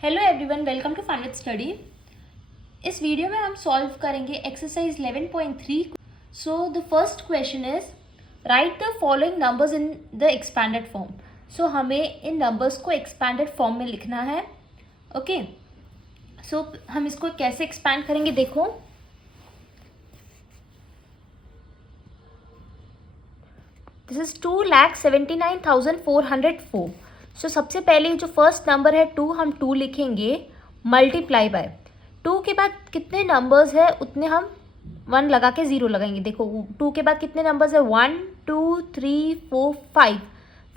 Hello everyone, welcome to fun with study. इस video में हम सॉल्व करेंगे exercise 11.3। So the first question is write the following numbers in the expanded form. सो हमें इन numbers को एक्सपैंडेड फॉर्म में लिखना है। ओके, सो हम इसको कैसे एक्सपैंड करेंगे, देखो। This is 2,79,404। सो सबसे पहले जो फर्स्ट नंबर है 2, हम 2 लिखेंगे मल्टीप्लाई बाय 2 के बाद कितने नंबर्स है उतने हम 1 लगा के 0 लगाएंगे। देखो 2 के बाद कितने नंबर्स है, 1 2 3 4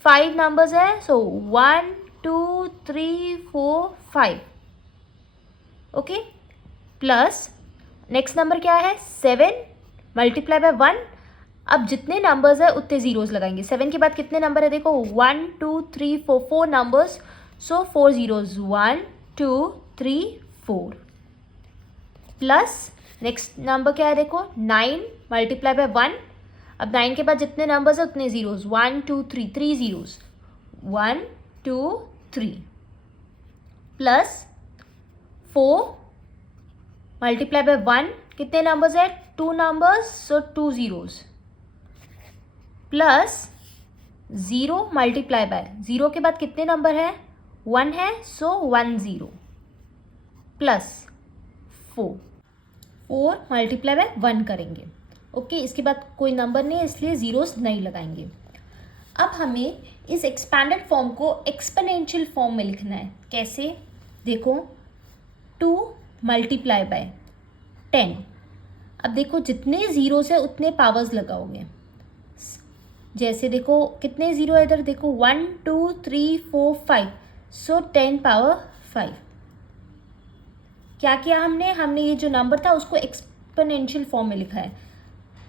5 नंबर्स है। सो 1 2 3 4 5। ओके, प्लस नेक्स्ट नंबर क्या है 7 मल्टीप्लाई बाय 1। अब जितने नंबर्स है उतने जीरोस लगाएंगे। 7 के बाद कितने नंबर है, देखो 1 2 3 4 4 नंबर्स। सो 4 जीरोस, 1 2 3 4। प्लस नेक्स्ट नंबर क्या है, देखो 9 मल्टीप्लाई बाय 1। अब 9 के बाद जितने नंबर्स है उतने zeros, 1 2 3 3 zeros, 1 2 3। Plus 4 multiply by 1, कितने नंबर्स है, 2 numbers, so 2 zeros. Plus 0 multiply by 0 के बाद कितने नंबर है, 1 है, सो 1 0। प्लस 4 मल्टीप्लाई बाय 1 करेंगे। ओके, इसके बाद कोई नंबर नहीं है इसलिए जीरोस नहीं लगाएंगे। अब हमें इस एक्सपैंडेड फॉर्म को एक्सपोनेंशियल फॉर्म में लिखना है। कैसे, देखो 2 मल्टीप्लाई बाय 10। अब देखो जितने जीरोस है उतने पावर्स लगाओगे। जैसे देखो कितने जीरो है इधर, देखो 1 2 3 4 5, सो 10 पावर 5। क्या किया हमने ये जो नंबर था उसको एक्सपोनेंशियल फॉर्म में लिखा है।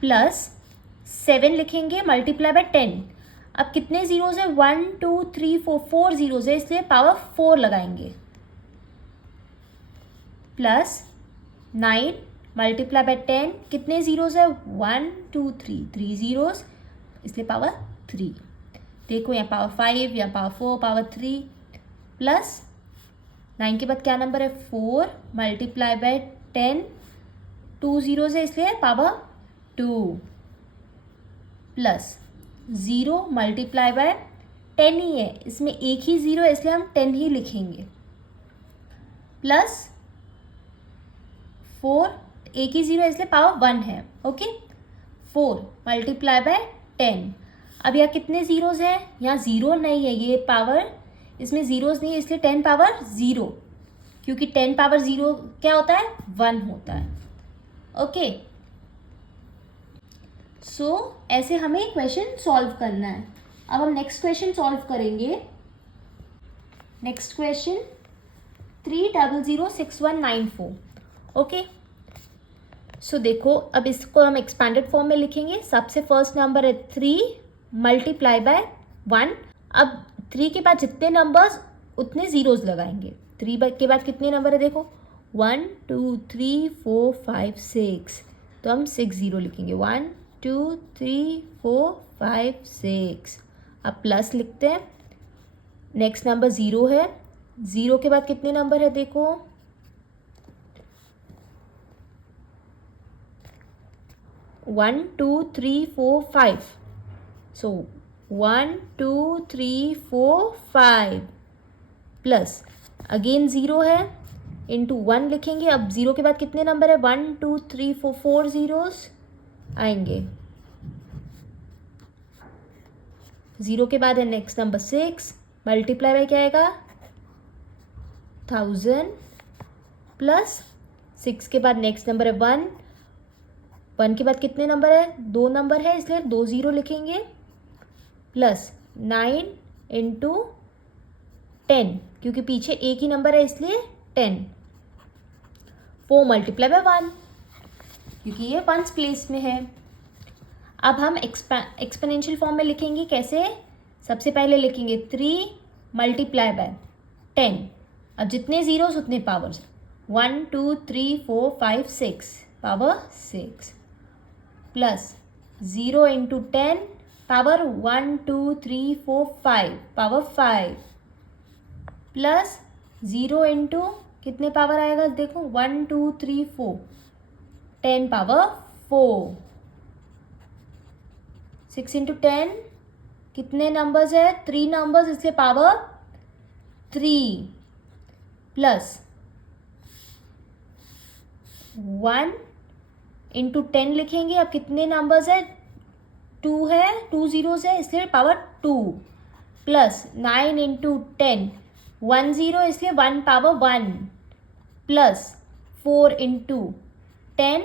प्लस 7 लिखेंगे मल्टीप्लाई बाय 10। अब कितने जीरोस है, 1 2 3 4 4 जीरोस है इसलिए पावर 4 लगाएंगे। प्लस 9 मल्टीप्लाई बाय 10, कितने जीरोस है, 1 2 3 3 जीरोस इसलिए पावर 3। देखो यहाँ पावर 5, यहाँ पावर 4, पावर 3। प्लस 9 के बाद क्या नंबर है, 4 मल्टीप्लाई बाय 10, 2 जीरोस है इसलिए पावर 2। प्लस 0 मल्टीप्लाई बाय 10 ही है, इसमें एक ही जीरो है इसलिए हम 10 ही लिखेंगे। प्लस 4, एक ही जीरो है इसलिए पावर 1 है। Okay, 4 multiply by 10। अब यहाँ कितने जीरोस हैं, यहाँ जीरो नहीं है, ये पावर इसमें जीरोस नहीं है इसलिए 10 पावर 0, क्योंकि 10 पावर 0 क्या होता है, 1 होता है। ओके, सो ऐसे हमें क्वेश्चन सॉल्व करना है। अब हम नेक्स्ट क्वेश्चन सॉल्व करेंगे। Next question 3006194। ओके, सो देखो अब इसको हम एक्सपैंडेड फॉर्म में लिखेंगे। सबसे फर्स्ट नंबर है 3 मल्टीप्लाई बाय 1। अब 3 के बाद जितने नंबर्स उतने जीरोस लगाएंगे। 3 के बाद कितने नंबर है, देखो 1 2 3 4 5 6, तो हम 6 जीरो लिखेंगे, 1 2 3 4 5 6। अब प्लस लिखते हैं। नेक्स्ट नंबर 0 है, 0 के बाद कितने नंबर है, देखो 1 2 3 4 5, सो 1 2 3 4 5। प्लस अगेन 0 है, इंटू 1 लिखेंगे। अब 0 के बाद कितने नंबर है, 1 2 3 4 4 जीरोस आएंगे। 0 के बाद है नेक्स्ट नंबर 6 मल्टीप्लाई बाय क्या आएगा, 1000। प्लस 6 के बाद नेक्स्ट नंबर है 1 के बाद कितने नंबर है, 2 नंबर है इसलिए 2 जीरो लिखेंगे। प्लस 9 इंटू 10, क्योंकि पीछे एक ही नंबर है इसलिए 10। 4 मल्टीप्लाई बाय 1, क्योंकि ये 1 प्लेस में है। अब हम एक्सपोनेंशियल फॉर्म में लिखेंगे। कैसे, सबसे पहले लिखेंगे 3 मल्टीप्लाई बाय 10। अब जितने जीरोस उतने powers, 1 2 3 4 5 6, power 6। Plus 0 into 10, power 1 2 3 4 5, power 5। Plus 0 into कितने पावर आएगा देखो, 1 2 3 4, 10 पावर 4। 6 इंटू 10 कितने नंबर्स है, 3 नंबर्स, इसलिए पावर 3 प्लस 1 इंटू 10 लिखेंगे। अब कितने नंबर्स है, 2 है, 2 जीरोस है, इसलिए पावर 2 प्लस 9 इंटू 10, 1 0 इसलिए 1 पावर 1 प्लस 4 इंटू 10,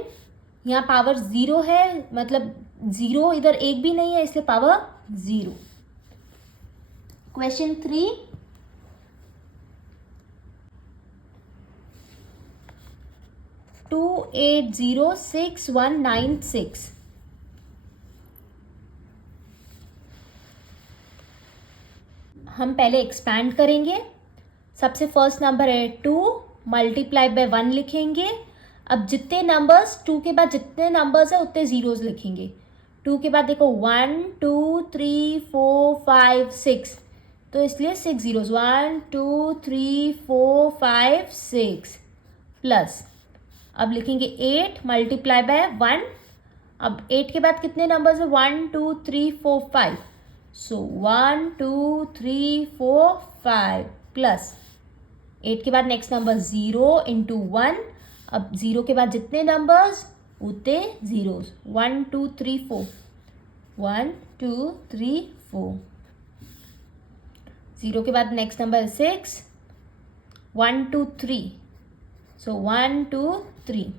यहाँ पावर 0 है, मतलब 0 इधर एक भी नहीं है, इसलिए पावर 0। क्वेश्चन 3, 2806 हम पहले एक्सपैंड करेंगे। सबसे फर्स्ट नंबर है 2 मल्टीप्लाई बाय 1 लिखेंगे। अब जितने नंबर्स 2 के बाद जितने नंबर्स है उतने जीरोस लिखेंगे। 2 के बाद देखो 1 2 3 4 5 6, तो इसलिए 6 जीरोस, 1 2 3 4 5 6 प्लस, अब लिखेंगे 8 मल्टीप्लाई बाय 1। अब 8 के बाद कितने नंबर्स है, 1 2 3 4 5, सो 1 2 3 4 5 प्लस 8 के बाद नेक्स्ट नंबर 0 इंटू 1। अब 0 के बाद जितने नंबर्स उतने जीरोस, 1 2 3 4, 1 2 3 4। 0 के बाद नेक्स्ट नंबर 6, 1 2 3, सो 1 2 3।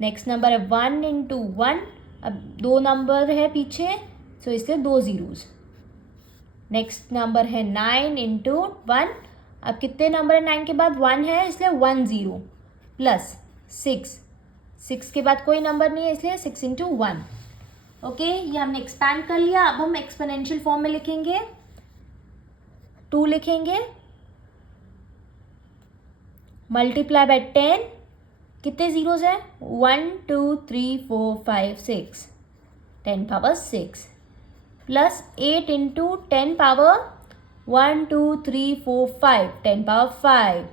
नेक्स्ट नंबर है 1 इंटू 1, अब 2 नंबर है पीछे, सो इसलिए 2 जीरोस। नेक्स्ट नंबर है 9 इंटू 1, अब कितने नंबर है 9 के बाद, 1 है, इसलिए 1 0 प्लस 6, 6 के बाद कोई नंबर नहीं है, इसलिए 6 इंटू 1। ओके, ये हमने एक्सपैंड कर लिया। अब हम एक्सपोनेंशियल फॉर्म में लिखेंगे। 2 लिखेंगे मल्टीप्लाई बाय 10, कितने जीरोस है, 1 2 3 4 5 6, 10 power 6 plus 8 into 10 power 1 2 3 4 5, 10 power 5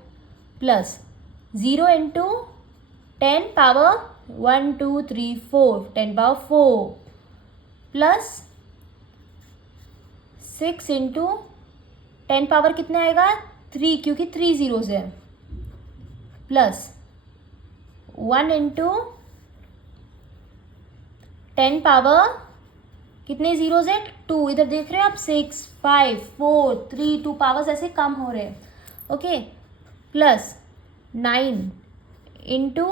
plus 0 into 10 power 1 2 3 4, 10 power 4 plus 6 into 10 power कितना आएगा, 3, क्योंकि 3 जीरोस है, प्लस 1 इंटू 10 पावर कितने जीरोस है, 2, इधर देख रहे हो आप, 6 5 4 3, 2 पावर्स ऐसे कम हो रहे हैं। ओके, प्लस 9 इंटू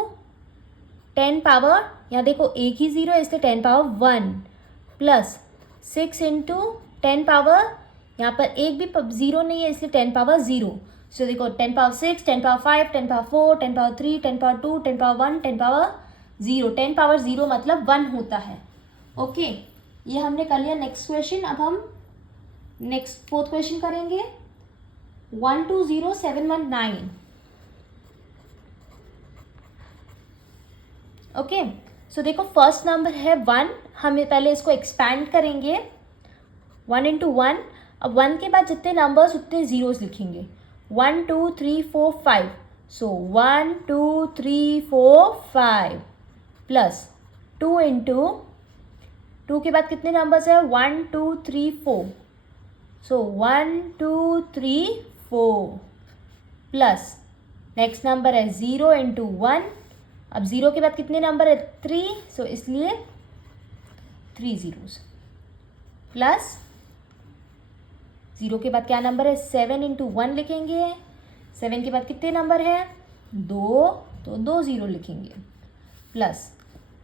10 पावर, यहाँ देखो एक ही जीरो है इसलिए 10 पावर 1 प्लस 6 इंटू 10 पावर, यहाँ पर एक भी जीरो नहीं है इसलिए 10 पावर 0। सो देखो 10 power 6, 10 power 5, 10 power 4, 10 power 3, 10 power 2, 10 power 1, 10 power 0। 10 power 0 मतलब 1 होता है। ओके, ये हमने कर लिया। नेक्स्ट क्वेश्चन, अब हम नेक्स्ट फोर्थ क्वेश्चन करेंगे। 120719। ओके, सो देखो फर्स्ट नंबर है 1, हमें पहले इसको एक्सपैंड करेंगे। 1 इंटू 1, अब 1 के बाद जितने नंबर्स उतने जीरोस लिखेंगे। 1 2 3 4 5, सो 1 2 3 4 5 प्लस 2 इंटू 2 के बाद कितने नंबर्स है, 1 2 3 4, सो 1 2 3 4 प्लस नेक्स्ट नंबर है 0 इंटू 1। अब 0 के बाद कितने नंबर है, 3, सो इसलिए 3 जीरोस प्लस 0 के बाद क्या नंबर है, 7 इंटू 1 लिखेंगे। 7 के बाद कितने नंबर है, 2, तो 2 जीरो लिखेंगे प्लस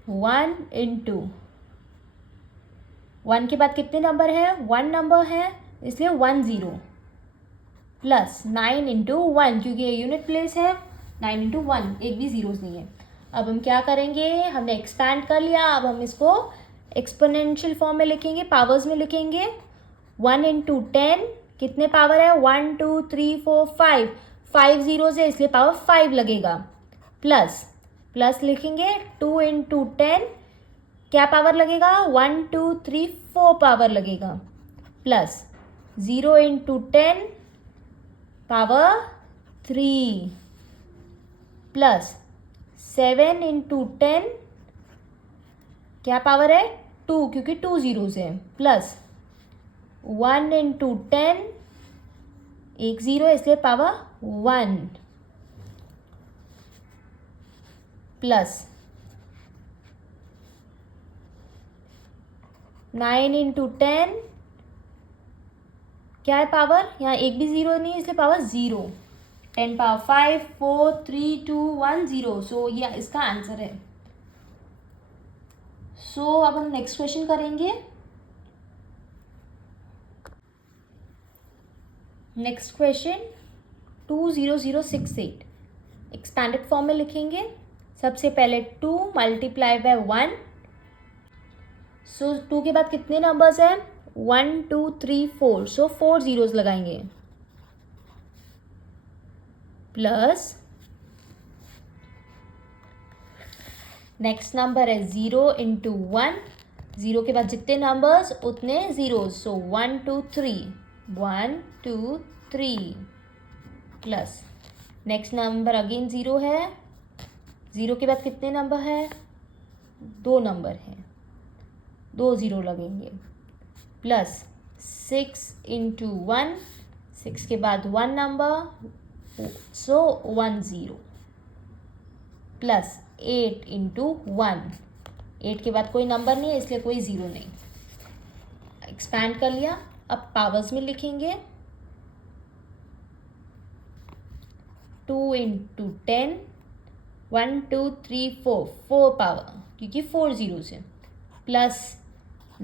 1 इंटू 1 के बाद कितने नंबर है, 1 नंबर है इसलिए 1 0 प्लस 9 इंटू 1, क्योंकि ये यूनिट प्लेस है, 9 इंटू 1, एक भी जीरोस नहीं है। अब हम क्या करेंगे, हमने एक्सपैंड कर लिया, अब हम इसको एक्सपोनेंशियल फॉर्म में लिखेंगे, पावर्स में लिखेंगे। 1 इंटू 10 कितने पावर है, 1 2 3 4 5, 5 जीरोस है इसलिए पावर 5 लगेगा प्लस प्लस लिखेंगे 2 इंटू 10, क्या पावर लगेगा, 1 2 3 4 पावर लगेगा plus 0 into 10 power 3 plus 7 into 10, क्या पावर है 2 क्योंकि 2 जीरोज है, प्लस 1 इंटू 10, एक जीरो इसलिए पावर 1, प्लस 9 इंटू 10, क्या है पावर, यहाँ एक भी जीरो नहीं है इसलिए पावर 0, 10 पावर 5, 4, 3, 2, 1, 0। सो ये इसका आंसर है। सो अब हम नेक्स्ट क्वेश्चन करेंगे। नेक्स्ट क्वेश्चन 20068 एक्सपैंडेड फॉर्म में लिखेंगे। सबसे पहले 2 मल्टीप्लाई बाय 1। सो 2 के बाद कितने नंबर्स हैं, 1 2 3 4, सो 4 जीरोज लगाएंगे, प्लस नेक्स्ट नंबर है 0 इंटू 1, 0 के बाद जितने नंबर्स उतने जीरोज, सो 1 2 3, 1 2 3, प्लस नेक्स्ट नंबर अगेन 0 है, 0 के बाद कितने नंबर है, 2 नंबर है, 2 जीरो लगेंगे, प्लस 6 इंटू 1, 6 के बाद 1 नंबर, सो 1 0, प्लस 8 इंटू 1, 8 के बाद कोई नंबर नहीं है इसलिए कोई ज़ीरो नहीं। एक्सपैंड कर लिया। अब पावर्स में लिखेंगे 2 इंटू 10, 1 2 3 4, 4 पावर क्योंकि 4 जीरोज है, प्लस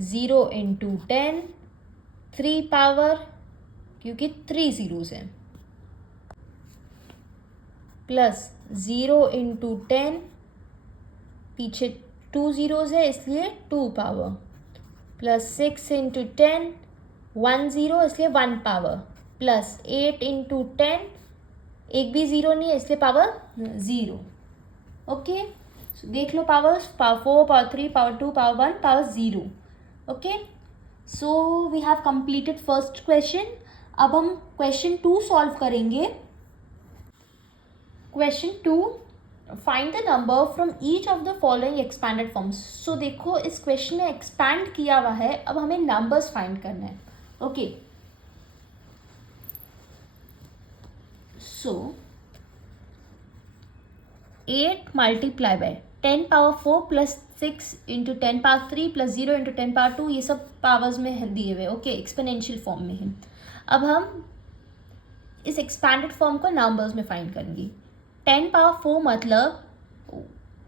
0 इंटू 10, 3 पावर क्योंकि 3 जीरोज है, प्लस 0 इंटू 10, पीछे 2 जीरोज है इसलिए 2 पावर, प्लस 6 इंटू 10, 1 0 इसलिए 1 पावर, प्लस 8 इंटू 10, एक भी ज़ीरो नहीं है इसलिए पावर 0। ओके, देख लो powers, power 4, power 3, power 2, power 1, power 0। Okay, so we have completed first question. अब हम क्वेश्चन 2 सॉल्व करेंगे। Question 2, find the number from each of the following expanded forms. So देखो इस क्वेश्चन में एक्सपैंड किया हुआ है, अब हमें नंबर्स फाइंड करना है। Okay, so 8 multiply by 10 power 4 plus 6 into 10 power 3 plus 0 into 10 power 2, ये सब पावर्स में दिए हुए। ओके, एक्सपोनेंशियल फॉर्म में है। अब हम इस एक्सपैंडेड फॉर्म को नंबर्स में फाइंड करेंगे। 10 पावर 4 मतलब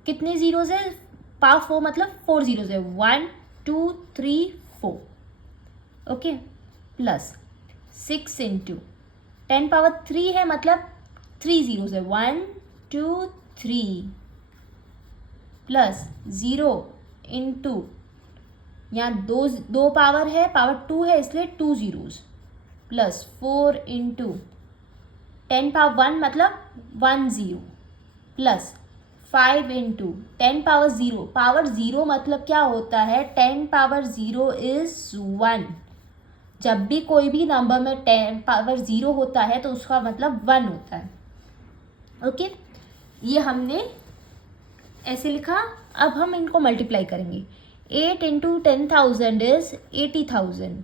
कितने जीरोज है, पावर 4 मतलब 4 जीरोज है, 1 2 3 4। ओके, प्लस 6 इंटू 10 पावर 3 है मतलब 3 जीरोज है, 1 2 3, प्लस 0 इंटू यहाँ दो पावर है, पावर 2 है इसलिए 2 जीरोज, प्लस 4 इंटू 10 पावर 1 मतलब 1 0, प्लस 5 इंटू 10 पावर 0, पावर 0 मतलब क्या होता है, 10 पावर 0 इज 1। जब भी कोई भी नंबर में 10 पावर 0 होता है तो उसका मतलब 1 होता है। ओके, ये हमने ऐसे लिखा। अब हम इनको मल्टीप्लाई करेंगे। 8 इंटू 10,000 इज 80,000।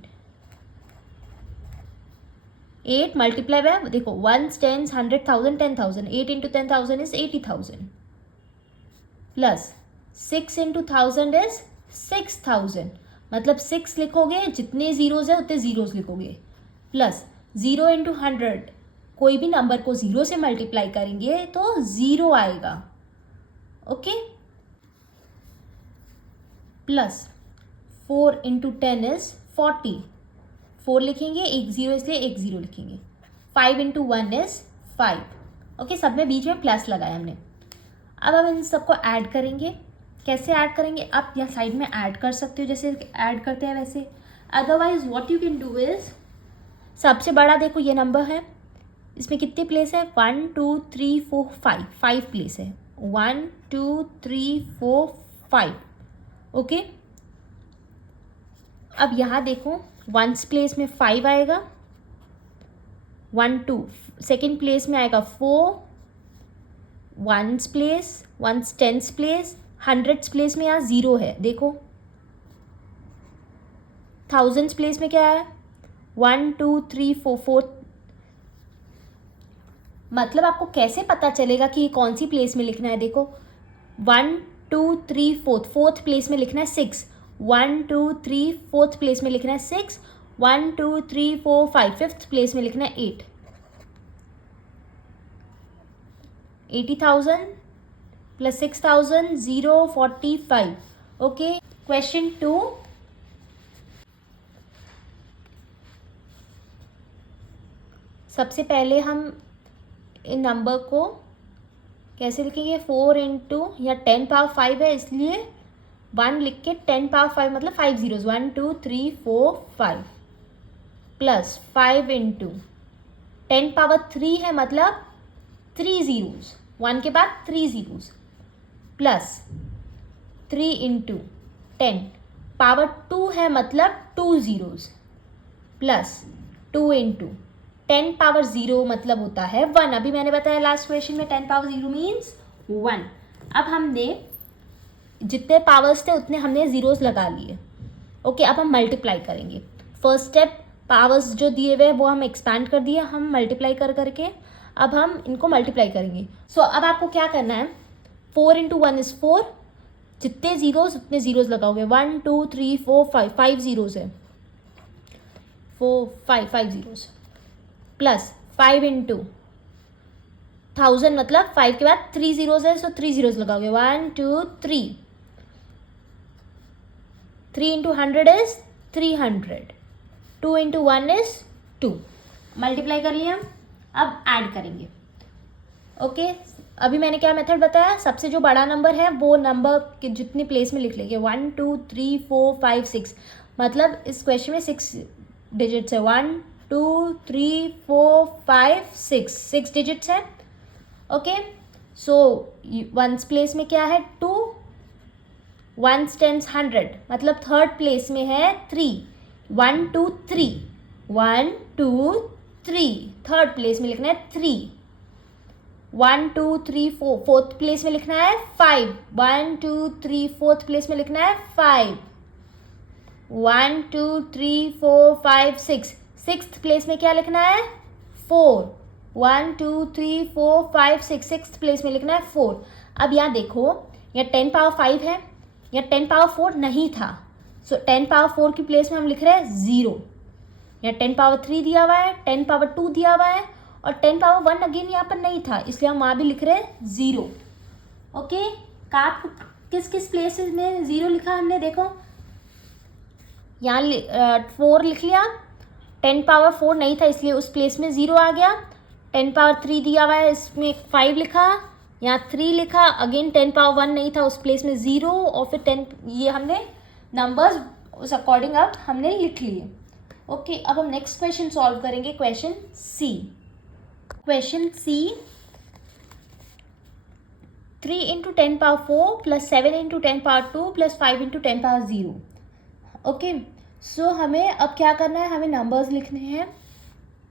8 मल्टीप्लाई बाय, देखो 1s 10s 100,000 10,000, 8 into 10,000 is 80,000, plus 6 into 1000 is 6,000, मतलब 6 लिखोगे, जितने जीरोज है उतने जीरोज लिखोगे, प्लस 0 इंटू 100, कोई भी नंबर को 0 से मल्टीप्लाई करेंगे तो 0 आएगा। ओके, प्लस 4 इंटू 10 इज 40, 4 लिखेंगे, एक 0 इसलिए एक 0 लिखेंगे, 5 इंटू 1 इज 5। ओके, सब में बीच में प्लस लगाया हमने। अब हम इन सबको ऐड करेंगे। कैसे ऐड करेंगे, आप यहाँ साइड में ऐड कर सकते हो जैसे ऐड करते हैं वैसे, otherwise what you can do is, सबसे बड़ा देखो ये नंबर है, इसमें कितने प्लेस है, 1 2 3 4 5, 5 प्लेस है, 1 2 3 4 5। ओके, अब यहाँ देखो 1s प्लेस में 5 आएगा, 1 2, सेकेंड प्लेस में आएगा 4, ones place, ones tens place, hundreds place में यहाँ 0 है देखो, थाउजेंड्स प्लेस में क्या है 1 2 3 4 4। मतलब आपको कैसे पता चलेगा कि कौन सी प्लेस में लिखना है, देखो 1 2 3 4, फोर्थ प्लेस में लिखना है 6, 1 2 3 फोर्थ प्लेस में लिखना है 6, 1 2 3 4 5 फिफ्थ प्लेस में लिखना है 8। 80,000 प्लस 6,000 045। Okay, question 2। सबसे पहले हम इन नंबर को कैसे लिखेंगे, 4 इंटू या 10 पावर 5 है इसलिए 1 लिख के 10 पावर 5 मतलब 5 जीरोज, 1 2 3 4 5 प्लस 5 इंटू 10 पावर 3 है मतलब 3 जीरोज, 1 के बाद 3 जीरोज प्लस 3 इंटू 10 पावर 2 है मतलब 2 जीरोज प्लस 2 इंटू 10 पावर 0 मतलब होता है 1। अभी मैंने बताया लास्ट क्वेश्चन में 10 पावर 0 मीन्स 1। अब हमने जितने पावर्स थे उतने हमने जीरोस लगा लिए। ओके, अब हम मल्टीप्लाई करेंगे। फर्स्ट स्टेप पावर्स जो दिए हुए वो हम एक्सपैंड कर दिए, हम मल्टीप्लाई कर करके अब हम इनको मल्टीप्लाई करेंगे। सो अब आपको क्या करना है, 4 इंटू 1 इज 4, जितने जीरोस उतने जीरोस लगाओगे, 1 2 3 4 5, 5 जीरोस है, 4 5 5 जीरोस प्लस 5 इंटू 1000 मतलब 5 के बाद 3 जीरोज है, सो 3 जीरोज लगाओगे, 1 2 3, 3 into 100 is 300, 2 into 1 is 2। Multiply कर लिया, अब ऐड करेंगे। ओके, अभी मैंने क्या मेथड बताया, सबसे जो बड़ा नंबर है वो नंबर के जितनी प्लेस में लिख लेंगे, 1 2 3 4 5 6, मतलब इस क्वेश्चन में 6 डिजिट्स है, 1 2 3 4 5 6, 6 डिजिट्स है। ओके, सो वंस प्लेस में क्या है 2, वंस टेंस 100 मतलब थर्ड प्लेस में है 3, 1 2 3, 1 2 3, थर्ड प्लेस में लिखना है 3, 1 2 3 4, फोर्थ प्लेस में लिखना है 5, 1 2 3 फोर्थ प्लेस में लिखना है 5, 1 2 3 4 5 6, सिक्स्थ प्लेस में क्या लिखना है 4, 1 2 3 4 5 6, सिक्स्थ प्लेस में लिखना है 4। अब यहाँ देखो, यहाँ 10 पावर 5 है, यहाँ 10 पावर 4 नहीं था, सो 10 पावर 4 की प्लेस में हम लिख रहे हैं 0। यहाँ 10 पावर 3 दिया हुआ है, 10 पावर 2 दिया हुआ है और 10 पावर 1 अगेन यहाँ पर नहीं था, इसलिए हम वहाँ भी लिख रहे हैं 0। ओके, काप किस किस प्लेसेस में 0 लिखा हमने, देखो यहाँ 4 लिख लिया, 10 पावर 4 नहीं था इसलिए उस प्लेस में 0 आ गया, 10 पावर 3 दिया हुआ है इसमें 5 लिखा, यहाँ 3 लिखा, अगेन 10 पावर 1 नहीं था उस प्लेस में 0 और फिर 10, ये हमने नंबर्स उस अकॉर्डिंग अब हमने लिख लिए। ओके, अब हम नेक्स्ट क्वेश्चन सॉल्व करेंगे, question C. Question C, 3 into 10 power 4 plus 7 into 10 power 2 plus 5 into 10 power 0। Okay, so हमें अब क्या करना है, हमें नंबर्स लिखने हैं।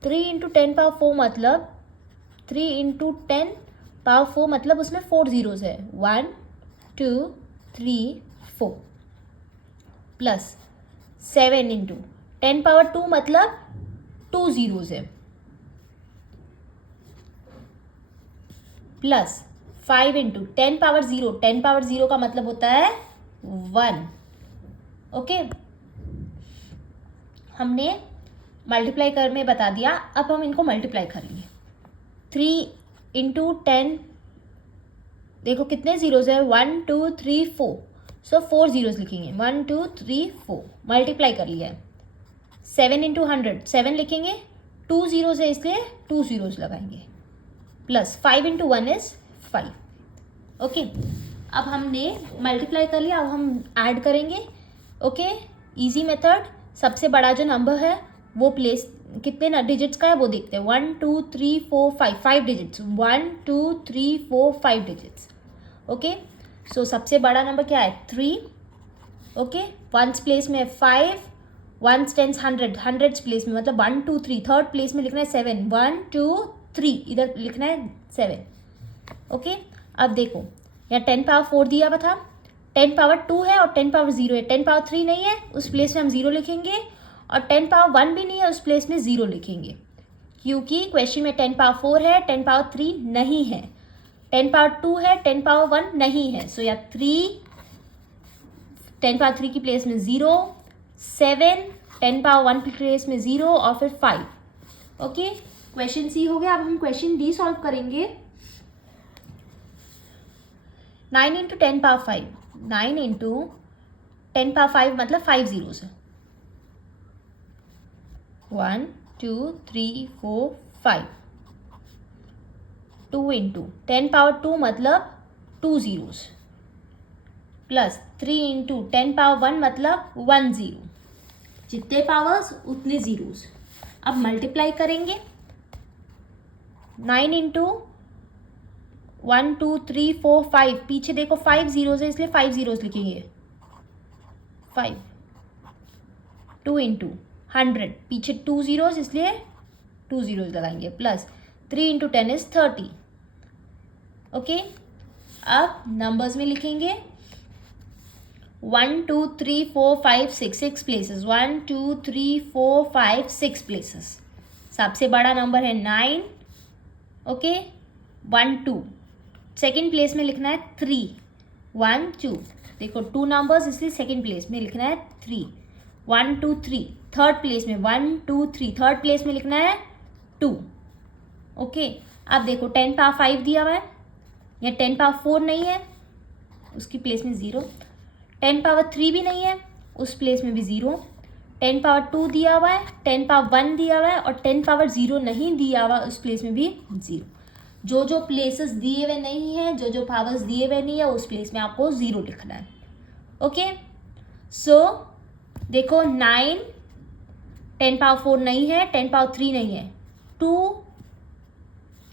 3 इंटू 10 पावर 4 मतलब 3 इंटू 10 पावर 4 मतलब उसमें 4 जीरोज है, 1 2 3 4 प्लस 7 इंटू 10 पावर 2 मतलब 2 जीरोज है प्लस 5 इंटू 10 पावर 0, 10 पावर 0 का मतलब होता है 1। ओके, हमने मल्टीप्लाई कर में बता दिया, अब हम इनको मल्टीप्लाई करेंगे। 3 इंटू 10, देखो कितने जीरोज है, 1 2 3 4, सो 4 जीरोज लिखेंगे, 1 2 3 4, मल्टीप्लाई कर लिया है। 7 इंटू 100, 7 लिखेंगे, 2 जीरोज है इसलिए 2 जीरोज लगाएंगे, प्लस 5 इंटू 1 इज 5। ओके, अब हमने मल्टीप्लाई कर लिया, अब हम ऐड करेंगे। ओके, इजी मेथड, सबसे बड़ा जो नंबर है वो प्लेस कितने डिजिट्स का है वो देखते हैं, 1 2 3 4 5, 5 डिजिट्स, 1 2 3 4 5 डिजिट्स। ओके, सो सबसे बड़ा नंबर क्या है 3। ओके, वंस प्लेस में 5, 1s 10s 100, हंड्रेड्स प्लेस में मतलब 1 2 3, थर्ड प्लेस में लिखना है 7, 1 2 3, इधर लिखना है 7। ओके, अब देखो यहाँ 10 पावर 4 दिया हुआ था, 10 पावर 2 है और 10 पावर 0 है। 10 पावर 3 नहीं है, उस प्लेस में हम 0 लिखेंगे, और 10 पावर 1 भी नहीं है, उस प्लेस में 0 लिखेंगे, क्योंकि क्वेश्चन में 10 पावर 4 है, 10 पावर 3 नहीं है, 10 पावर 2 है, 10 पावर 1 नहीं है। सो या 3, 10 पावर 3 की प्लेस में 0, 7, 10 पावर 1 की प्लेस में 0 और फिर 5। ओके, क्वेश्चन सी हो गया। अब हम क्वेश्चन डी सॉल्व करेंगे। 9 इंटू 10 पावर 5, 9 इंटू 10 पावर 5 मतलब 5 zeros है, 1 2 3 4 5। 2 इंटू 10 पावर 2 मतलब 2 zeros, प्लस 3 इंटू 10 पावर 1 मतलब 1 0। जितने पावर्स उतने जीरोस। अब मल्टीप्लाई करेंगे, 9 इंटू 1 2 3 4 5, पीछे देखो 5 zeros है इसलिए 5 zeros लिखेंगे, 5। 2 इंटू 100, पीछे 2 zeros इसलिए 2 zeros लगाएंगे, प्लस 3 इंटू 10 इज 30। ओके, अब नंबर्स में लिखेंगे 1 2 3 4 5 6, 6 प्लेसेस, 1 2 3 4 5 6 प्लेसेस। सबसे बड़ा नंबर है 9। ओके, 1 2, सेकेंड प्लेस में लिखना है 3, 1 2, देखो 2 नंबर्स इसलिए सेकेंड प्लेस में लिखना है 3, 1 2 3, थर्ड प्लेस में 1 2 3, थर्ड प्लेस में लिखना है 2। ओके, अब देखो 10 पावर 5 दिया हुआ है, या 10 पावर 4 नहीं है, उसकी प्लेस में 0, 10 पावर 3 भी नहीं है, उस प्लेस में भी 0, 10 पावर 2 दिया हुआ है, 10 पावर 1 दिया हुआ है, और 10 पावर 0 नहीं दिया हुआ, उस प्लेस में भी 0। जो जो प्लेसेस दिए हुए नहीं है, जो जो पावर्स दिए हुए नहीं है, उस प्लेस में आपको 0 लिखना है। ओके, सो देखो 9, 10 पावर 4 नहीं है, 10 पावर 3 नहीं है, 2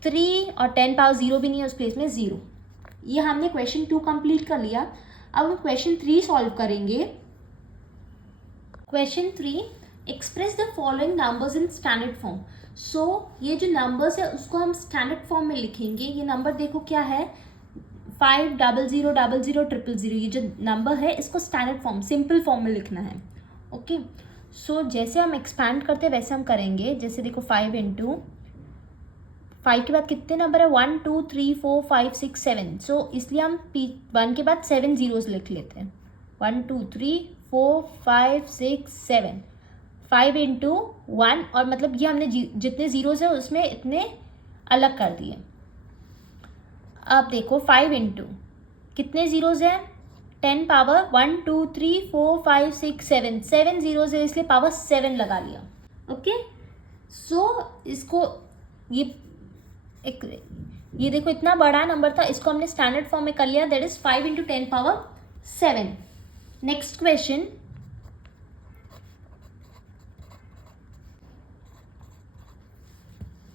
3 और 10 पावर 0 भी नहीं है, उस प्लेस में 0। ये हमने क्वेश्चन 2 कंप्लीट कर लिया। अब हम क्वेश्चन 3 सॉल्व करेंगे। Question 3, express the following numbers in standard form. So ये जो नंबर्स है उसको हम स्टैंडर्ड फॉर्म में लिखेंगे। ये नंबर देखो क्या है, 5 0 0 0 0 0 0। ये जो नंबर है इसको स्टैंडर्ड फॉर्म, सिंपल फॉर्म में लिखना है। ओके, सो जैसे हम एक्सपैंड करते हैं वैसे हम करेंगे। जैसे देखो 5 इंटू 5 के बाद कितने नंबर है, 1 2 3 4 5 6 7। सो इसलिए हम 1 के बाद 7 zeros लिख लेते हैं, 1 2 3 4 5 6 7। 5 इंटू 1, और मतलब ये हमने जितने जीरोस है उसमें इतने अलग कर दिए। अब देखो 5 इंटू कितने जीरोस हैं, 10 पावर 1 2 3 4 5 6 7, 7 जीरोस है इसलिए पावर 7 लगा लिया। ओके, सो इसको ये देखो इतना बड़ा नंबर था, इसको हमने स्टैंडर्ड फॉर्म में कर लिया, that is 5 into 10 power 7। Next question,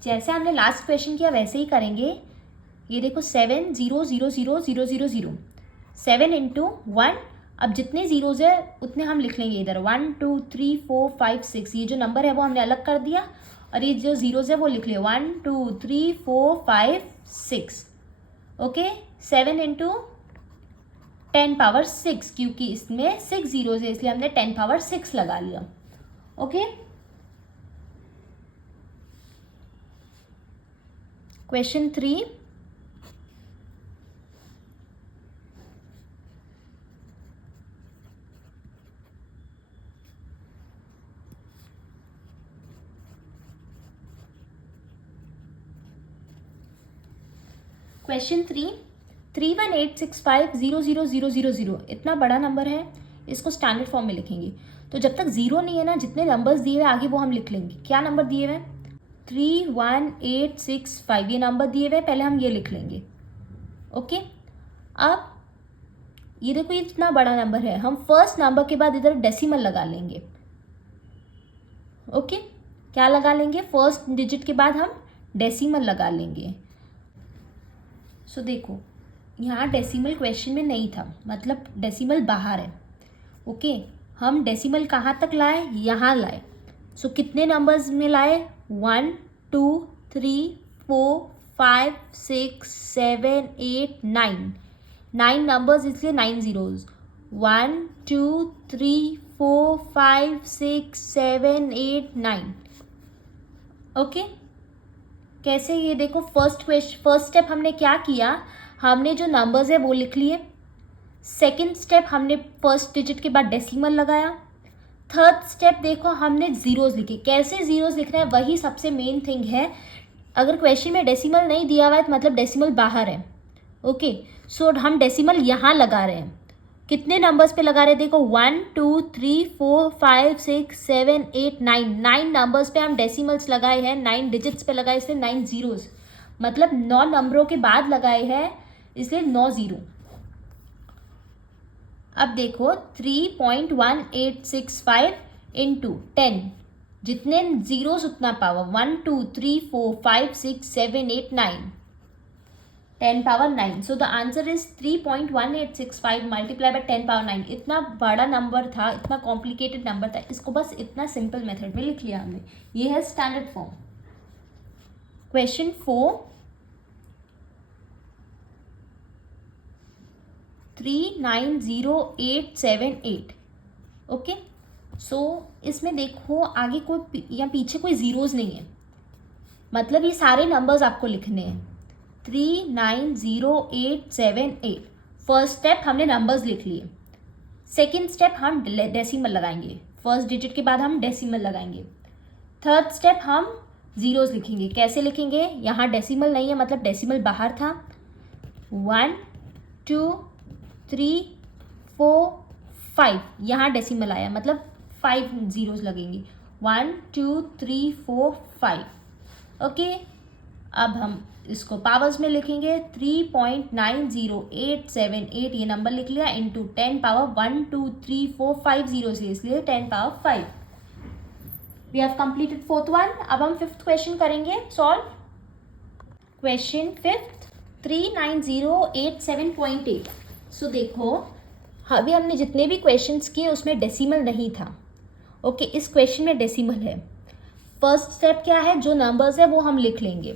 जैसे हमने लास्ट क्वेश्चन किया वैसे ही करेंगे। ये देखो 7 0 0 0 0 0 0, 7 इंटू 1। अब जितने जीरोज है उतने हम लिख लेंगे इधर, 1 2 3 4 5 6। ये जो नंबर है वो हमने अलग कर दिया, और ये जो जीरोज है वो लिख लिया 1 2 3 4 5 6। ओके, 7 इंटू 10 पावर 6, क्योंकि इसमें 6 जीरोज है इसलिए हमने 10 पावर 6 लगा लिया। Okay, question 3, question 3, 31865000000। इतना बड़ा नंबर है, इसको स्टैंडर्ड फॉर्म में लिखेंगे। तो जब तक 0 नहीं है ना, जितने नंबर्स दिए हुए आगे वो हम लिख लेंगे। क्या नंबर दिए हुए, 31865 ये नंबर दिए हुए, पहले हम ये लिख लेंगे। ओके, अब ये देखो ये इतना बड़ा नंबर है, हम फर्स्ट नंबर के बाद इधर डेसिमल लगा लेंगे। ओके, क्या लगा लेंगे, फर्स्ट डिजिट के बाद हम डेसिमल लगा लेंगे। सो देखो यहाँ डेसिमल क्वेश्चन में नहीं था, मतलब डेसिमल बाहर है। ओके, हम डेसिमल कहाँ तक लाए, यहाँ लाए। सो कितने नंबर्स में लाए, 1 2 3 4 5 6 7 8 9, 9 नंबर्स इसलिए 9 जीरोज। 1 2 3 4 5 6 7 8 9। ओके, कैसे, ये देखो फर्स्ट स्टेप हमने क्या किया, हमने जो नंबर्स है वो लिख लिए। सेकंड स्टेप हमने फर्स्ट डिजिट के बाद डेसिमल लगाया। थर्ड स्टेप देखो हमने जीरोस लिखे। कैसे जीरोस लिखना है वही सबसे मेन थिंग है। अगर क्वेश्चन में डेसिमल नहीं दिया हुआ है तो मतलब डेसिमल बाहर है। ओके, सो हम डेसिमल यहाँ लगा रहे हैं। कितने नंबर्स पे लगा रहे हैं, देखो 1 2 3 4 5 6 7 8 9, 9 नंबर्स पे हम डेसिमल्स लगाए हैं, 9 डिजिट्स पे लगाए, इसलिए 9 जीरोस, मतलब 9 नंबरों के बाद लगाए हैं, इसलिए 9 जीरो। अब देखो 3.1865 इंटू 10, जितने जीरोस उतना power, 1 2 3 4 5 6 7 8 9, 10 power 9। So the answer is 3.1865 multiply by 10 power 9। इतना बड़ा नंबर था, इतना कॉम्प्लिकेटेड नंबर था, इसको बस इतना सिंपल मेथड में लिख लिया हमने। ये है स्टैंडर्ड फॉर्म। क्वेश्चन 4, 390878। ओके, सो इसमें देखो आगे कोई या पीछे कोई जीरोस नहीं है, मतलब ये सारे नंबर्स आपको लिखने हैं। 390878। फर्स्ट स्टेप हमने नंबर्स लिख लिए। सेकेंड स्टेप हम डेसिमल लगाएंगे, फर्स्ट डिजिट के बाद हम डेसिमल लगाएंगे। थर्ड स्टेप हम जीरोस लिखेंगे। कैसे लिखेंगे, यहाँ डेसिमल नहीं है मतलब डेसिमल बाहर था। 1 2 3 4 5, यहाँ डेसिमल आया मतलब 5 जीरोस लगेंगे। 1 2 3 4 5। ओके, अब हम इसको पावर्स में लिखेंगे। 3.90878 ये नंबर लिख लिया, इंटू 10 पावर 1 2 3 4 5 जीरो से, इसलिए 10 power 5। We have completed fourth one. अब हम फिफ्थ क्वेश्चन करेंगे सॉल्व। Question fifth, 39087.8। सो देखो अभी हमने जितने भी क्वेश्चंस किए उसमें डेसिमल नहीं था। ओके, इस क्वेश्चन में डेसिमल है। फर्स्ट स्टेप क्या है, जो नंबर्स है वो हम लिख लेंगे।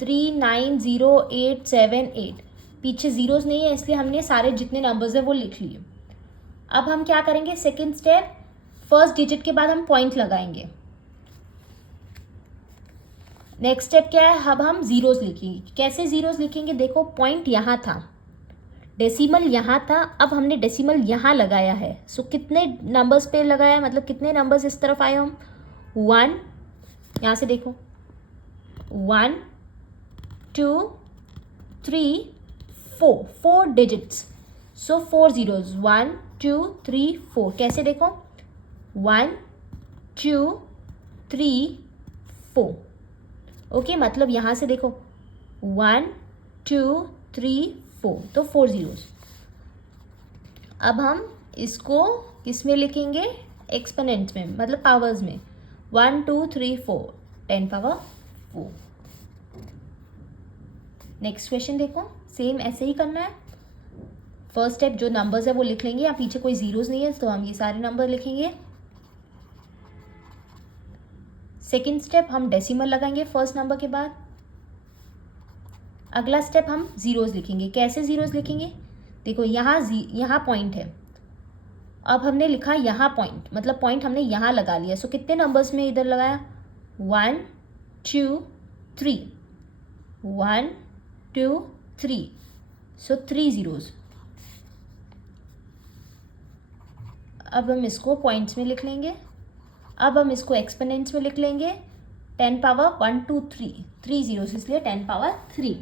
390878, पीछे जीरोस नहीं है इसलिए हमने सारे जितने नंबर्स है वो लिख लिए। अब हम क्या करेंगे, सेकेंड स्टेप, फर्स्ट डिजिट के बाद हम पॉइंट लगाएंगे। नेक्स्ट स्टेप क्या है, अब हम जीरोस लिखेंगे। कैसे जीरोस लिखेंगे, देखो पॉइंट यहाँ था, डेसिमल यहाँ था, अब हमने डेसिमल यहाँ लगाया है। सो कितने नंबर्स पे लगाया, मतलब कितने नंबर्स इस तरफ आए हम, 1, यहाँ से देखो 1 2 3 4, 4 डिजिट्स, सो 4 जीरोज, 1 2 3 4। कैसे देखो, 1 2 3 4। ओके, मतलब यहाँ से देखो 1 2 3 4, तो 4 जीरोस। अब हम इसको किस में लिखेंगे, एक्सपोनेंट्स में, मतलब पावर्स में। 1 2 3 4, 10 पावर 4। नेक्स्ट क्वेश्चन देखो, सेम ऐसे ही करना है। फर्स्ट स्टेप जो नंबर्स है वो लिख लेंगे, यहाँ पीछे कोई जीरोस नहीं है तो हम ये सारे नंबर लिखेंगे। सेकेंड स्टेप हम डेसिमल लगाएंगे फर्स्ट नंबर के बाद। अगला स्टेप हम जीरोस लिखेंगे। कैसे जीरोस लिखेंगे, देखो यहाँ पॉइंट है, अब हमने लिखा यहाँ पॉइंट, मतलब पॉइंट हमने यहाँ लगा लिया। सो कितने नंबर्स में इधर लगाया, 1 2 3, 1 2 3, सो 3 जीरोस। अब हम इसको पॉइंट्स में लिख लेंगे। अब हम इसको एक्सपोनेंट्स में लिख लेंगे। 10 पावर 1 2 3, 3 जीरोस, इसलिए 10 power 3।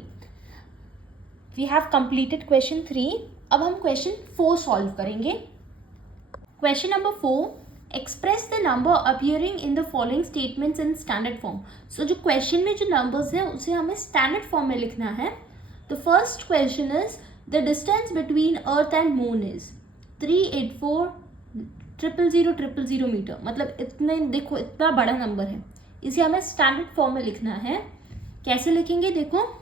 We have completed question 3। अब हम क्वेश्चन 4 सॉल्व करेंगे। Question number 4, express the number appearing in the following statements in standard form. So जो क्वेश्चन में जो नंबर्स हैं उसे हमें स्टैंडर्ड फॉर्म में लिखना है। The first question is the distance between Earth and moon is 384,000,000 metre, मतलब इतने, देखो इतना बड़ा नंबर है, इसे हमें स्टैंडर्ड फॉर्म में लिखना है। कैसे लिखेंगे, देखो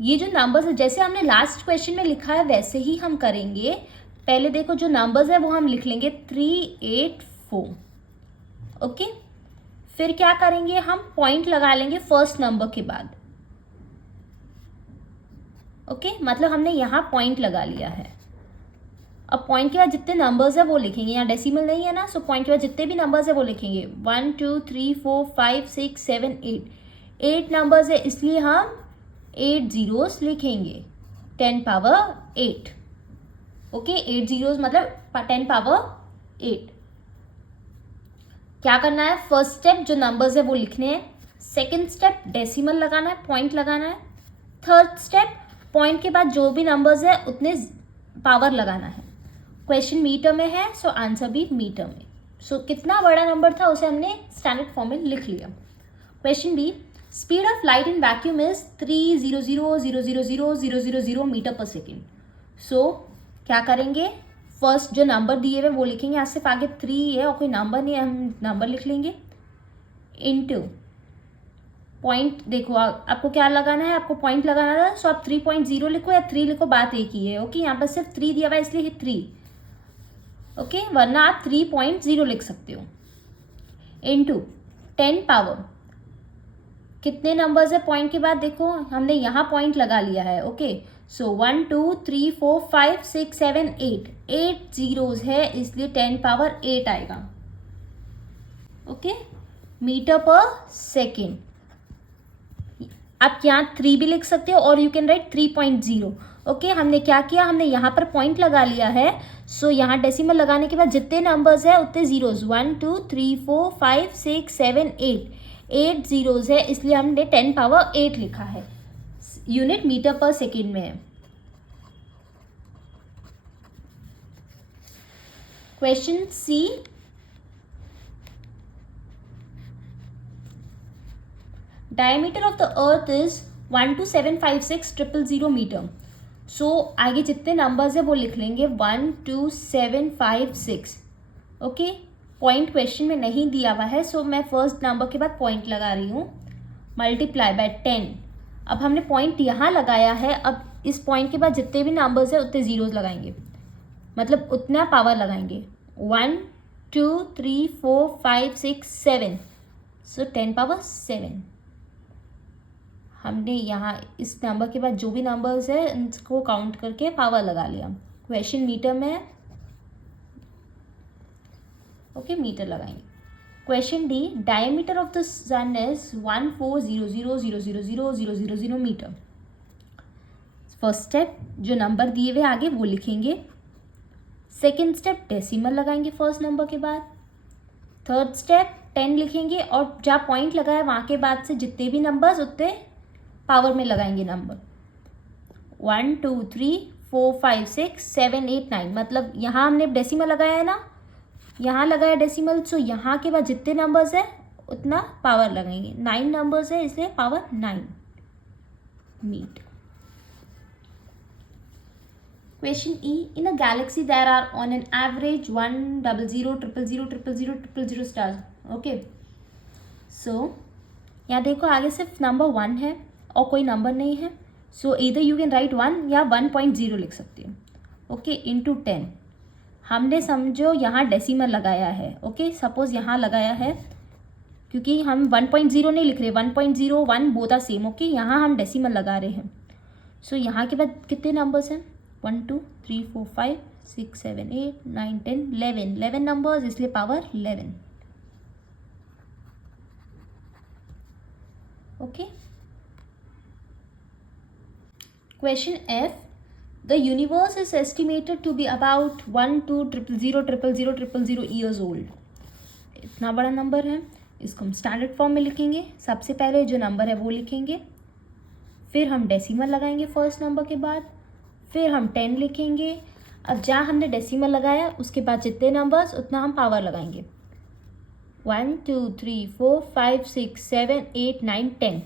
ये जो नंबर्स है जैसे हमने लास्ट क्वेश्चन में लिखा है वैसे ही हम करेंगे। पहले देखो जो नंबर्स है वो हम लिख लेंगे 384, ओके। फिर क्या करेंगे, हम पॉइंट लगा लेंगे फर्स्ट नंबर के बाद, ओके। मतलब हमने यहाँ पॉइंट लगा लिया है। अब पॉइंट के बाद जितने नंबर्स है वो लिखेंगे, यहाँ डेसिमल नहीं है ना, सो पॉइंट के बाद जितने भी नंबर्स है वो लिखेंगे। 1 2 3 4 5 6 7 8, 8 नंबर्स है इसलिए हम 8 जीरोस लिखेंगे, 10 पावर 8, ओके। 8 जीरोस मतलब 10 पावर 8। क्या करना है, फर्स्ट स्टेप जो नंबर्स है वो लिखने हैं, सेकेंड स्टेप डेसिमल लगाना है, पॉइंट लगाना है, थर्ड स्टेप पॉइंट के बाद जो भी नंबर्स है उतने पावर लगाना है। क्वेश्चन मीटर में है, सो आंसर भी मीटर में। सो कितना बड़ा नंबर था उसे हमने स्टैंडर्ड फॉर्म में लिख लिया। Question B, speed of light in vacuum is 300000000 metre per second. So क्या करेंगे, फर्स्ट जो नंबर दिए हुए वो लिखेंगे, यहाँ सिर्फ आगे 3 है और कोई नंबर नहीं है, हम नंबर लिख लेंगे, इनटू पॉइंट। देखो आपको क्या लगाना है, आपको पॉइंट लगाना था, सो आप 3.0 लिखो या 3 लिखो, बात एक ही है, ओके। यहाँ पर सिर्फ 3 दिया हुआ है इसलिए 3, ओके, वरना आप 3.0 लिख सकते हो, इनटू 10 पावर। कितने नंबर्स है पॉइंट के बाद, देखो हमने यहाँ पॉइंट लगा लिया है, ओके। सो 1 2 3 4 5 6 7 8, 8 जीरोज है इसलिए 10 पावर 8 आएगा, ओके, मीटर पर सेकेंड। आप यहाँ 3 भी लिख सकते हो और यू कैन राइट 3.0, ओके। हमने क्या किया, हमने यहाँ पर पॉइंट लगा लिया है, सो यहाँ डेसिमल लगाने के बाद जितने नंबर्स है उतने जीरोज, 1 2 3 4 5 6 7 8, 8 जीरोज है इसलिए हमने 10 पावर 8 लिखा है। यूनिट मीटर पर सेकेंड में है। Question C, diameter of the earth is 12756,000 metre. So आगे जितने नंबर्स है वो लिख लेंगे 12756, ओके। पॉइंट क्वेश्चन में नहीं दिया हुआ है, सो मैं फर्स्ट नंबर के बाद पॉइंट लगा रही हूँ, मल्टीप्लाई बाय 10। अब हमने पॉइंट यहाँ लगाया है, अब इस पॉइंट के बाद जितने भी नंबर्स है उतने जीरोज लगाएंगे, मतलब उतना पावर लगाएंगे, 1 2 3 4 5 6 7, सो 10 पावर 7। हमने यहाँ इस नंबर के बाद जो भी नंबर्स है उनको काउंट करके पावर लगा लिया। क्वेश्चन मीटर में है, ओके, मीटर लगाएंगे। Question D, diameter of the sun is 14000000000 metre. First step जो नंबर दिए हुए आगे वो लिखेंगे, सेकेंड स्टेप डेसिमल लगाएंगे फर्स्ट नंबर के बाद, थर्ड स्टेप 10 लिखेंगे और जहाँ पॉइंट लगाया वहाँ के बाद से जितने भी नंबर्स उतने पावर में लगाएंगे नंबर, 1 2 3 4 5 6 7 8 9, मतलब यहाँ हमने डेसिमल लगाया है ना, यहाँ लगाया डेसिमल, सो यहाँ के बाद जितने नंबर्स है उतना पावर लगाएंगे, 9 नंबर्स है इसलिए power 9 metre. Question E, in a galaxy there are on an average 10000000000 stars, okay। so यहाँ देखो आगे सिर्फ नंबर 1 है और कोई नंबर नहीं है, सो इधर यू कैन राइट 1 या 1.0 लिख सकते हो, ओके, इनटू 10। हमने समझो यहाँ डेसिमल लगाया है, ओके, सपोज यहाँ लगाया है, क्योंकि हम 1.0 नहीं लिख रहे, 1.0 1 बोथ आर सेम, ओके। यहाँ हम डेसिमल लगा रहे हैं, सो यहाँ के बाद कितने नंबर्स हैं, 1 2 3 4 5 6 7 8 9 10 11 नंबर्स इसलिए power 11, okay. Question F, the universe is estimated to be about 1 2 0000000 years old. इतना बड़ा नंबर है, इसको हम स्टैंडर्ड फॉर्म में लिखेंगे। सबसे पहले जो नंबर है वो लिखेंगे, फिर हम डेसिमल लगाएंगे फर्स्ट नंबर के बाद, फिर हम 10 लिखेंगे। अब जहाँ हमने डेसिमल लगाया उसके बाद जितने नंबर्स उतना हम पावर लगाएंगे, 1 2 3 4 5 6 7 8 9 10,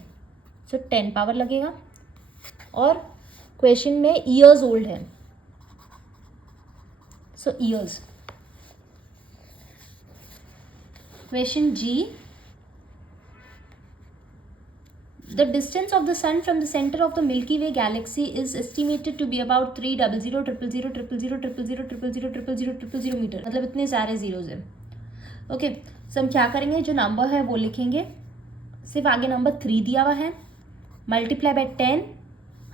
सो 10 पावर लगेगा। और क्वेश्चन में ईयर्स ओल्ड है, so years. Question G, The distance of the sun from the center of the Milky Way galaxy is estimated to be about 300,000,000,000,000,000,000,000,000 metre, मतलब इतने सारे जीरोज हैं। ओके, सो हम क्या करेंगे, जो नंबर है वो लिखेंगे, सिर्फ आगे नंबर 3 दिया हुआ है, मल्टीप्लाई बाय 10,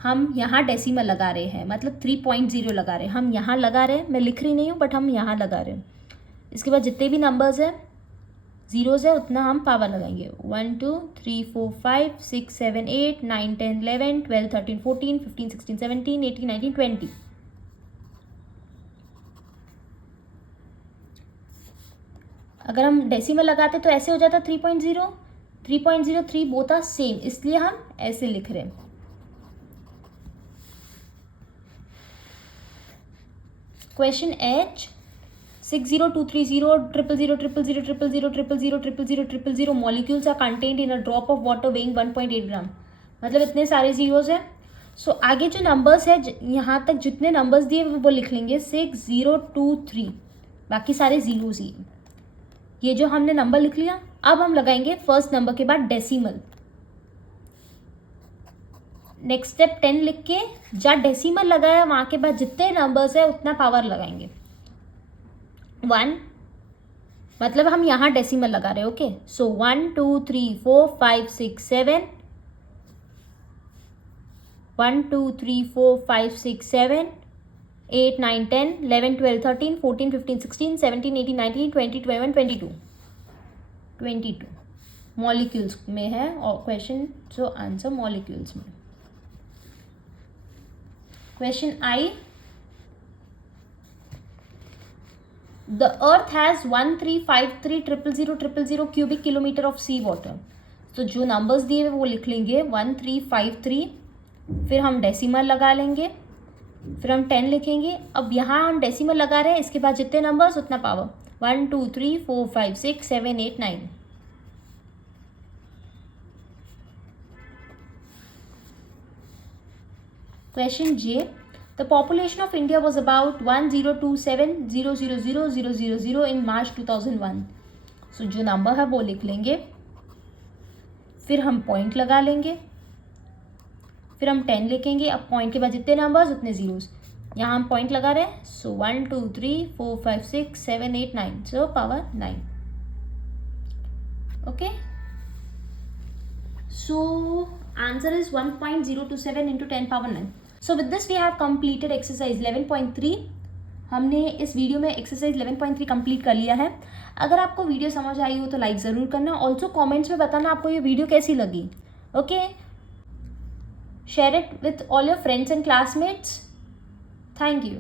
हम यहाँ डेसिमल लगा रहे हैं, मतलब 3.0 लगा रहे हैं, हम यहाँ लगा रहे हैं, मैं लिख रही नहीं हूँ बट हम यहाँ लगा रहे हैं। इसके बाद जितने भी नंबर्स हैं जीरोज है उतना हम पावर लगाएंगे, 1 2 3 4 5 6 7 8 9 10 11 12 13 14 15 16 17 18 19 20। अगर हम डेसिमल लगाते तो ऐसे हो जाता 3.0 3.03 बोथ आर सेम, इसलिए हम ऐसे लिख रहे हैं। Question H 60230000000000000 molecules are contained in a drop of water weighing 1.8 ग्राम, मतलब इतने सारे जीरोज हैं। सो आगे जो नंबर्स है यहाँ तक जितने नंबर्स दिए वो लिख लेंगे 6023, बाकी सारे जीरोज ही। ये जो हमने नंबर लिख लिया, अब हम लगाएंगे फर्स्ट नंबर के बाद डेसिमल। नेक्स्ट स्टेप 10 लिख के जहाँ डेसिमल लगाया वहाँ के बाद जितने नंबर्स है उतना पावर लगाएंगे। 1 मतलब हम यहाँ डेसिमल लगा रहे हैं। ओके, सो 1 2 3 4 5 6 7 1 2 3 4 5 6 7 8 9 10 11 12 13 14 15 16 17 18 19 20 21 22 22 मॉलिक्यूल्स में है और क्वेश्चन, जो आंसर मॉलिक्यूल्स में। Question I, The Earth has 1353,000,000,000 cubic kilometre of sea water. तो जो नंबर्स दिए हुए वो लिख लेंगे 1353, फिर हम डेसिमल लगा लेंगे, फिर हम 10 लिखेंगे। अब यहाँ हम डेसिमल लगा रहे हैं, इसके बाद जितने नंबर्स उतना power, 1 2 3 4 5 6 7 8 9। Question J, The population of India was about 1027,000,000,000 in March 2001। सो जो नंबर है वो लिख लेंगे, फिर हम पॉइंट लगा लेंगे, फिर हम 10 लिखेंगे। अब पॉइंट के बाद जितने नंबर्स उतने जीरोस, यहाँ हम पॉइंट लगा रहे हैं। So 1 2 3 4 5 6 7 8 9, so power 9। Okay, so answer is 1.027 into 10 power 9। So with this we have completed exercise 11.3। हमने इस वीडियो में एक्सरसाइज 11.3 कंप्लीट कर लिया है। अगर आपको वीडियो समझ आई हो तो लाइक ज़रूर करना, ऑल्सो कमेंट्स में बताना आपको ये वीडियो कैसी लगी। Okay, share it with all your friends and classmates. Thank you.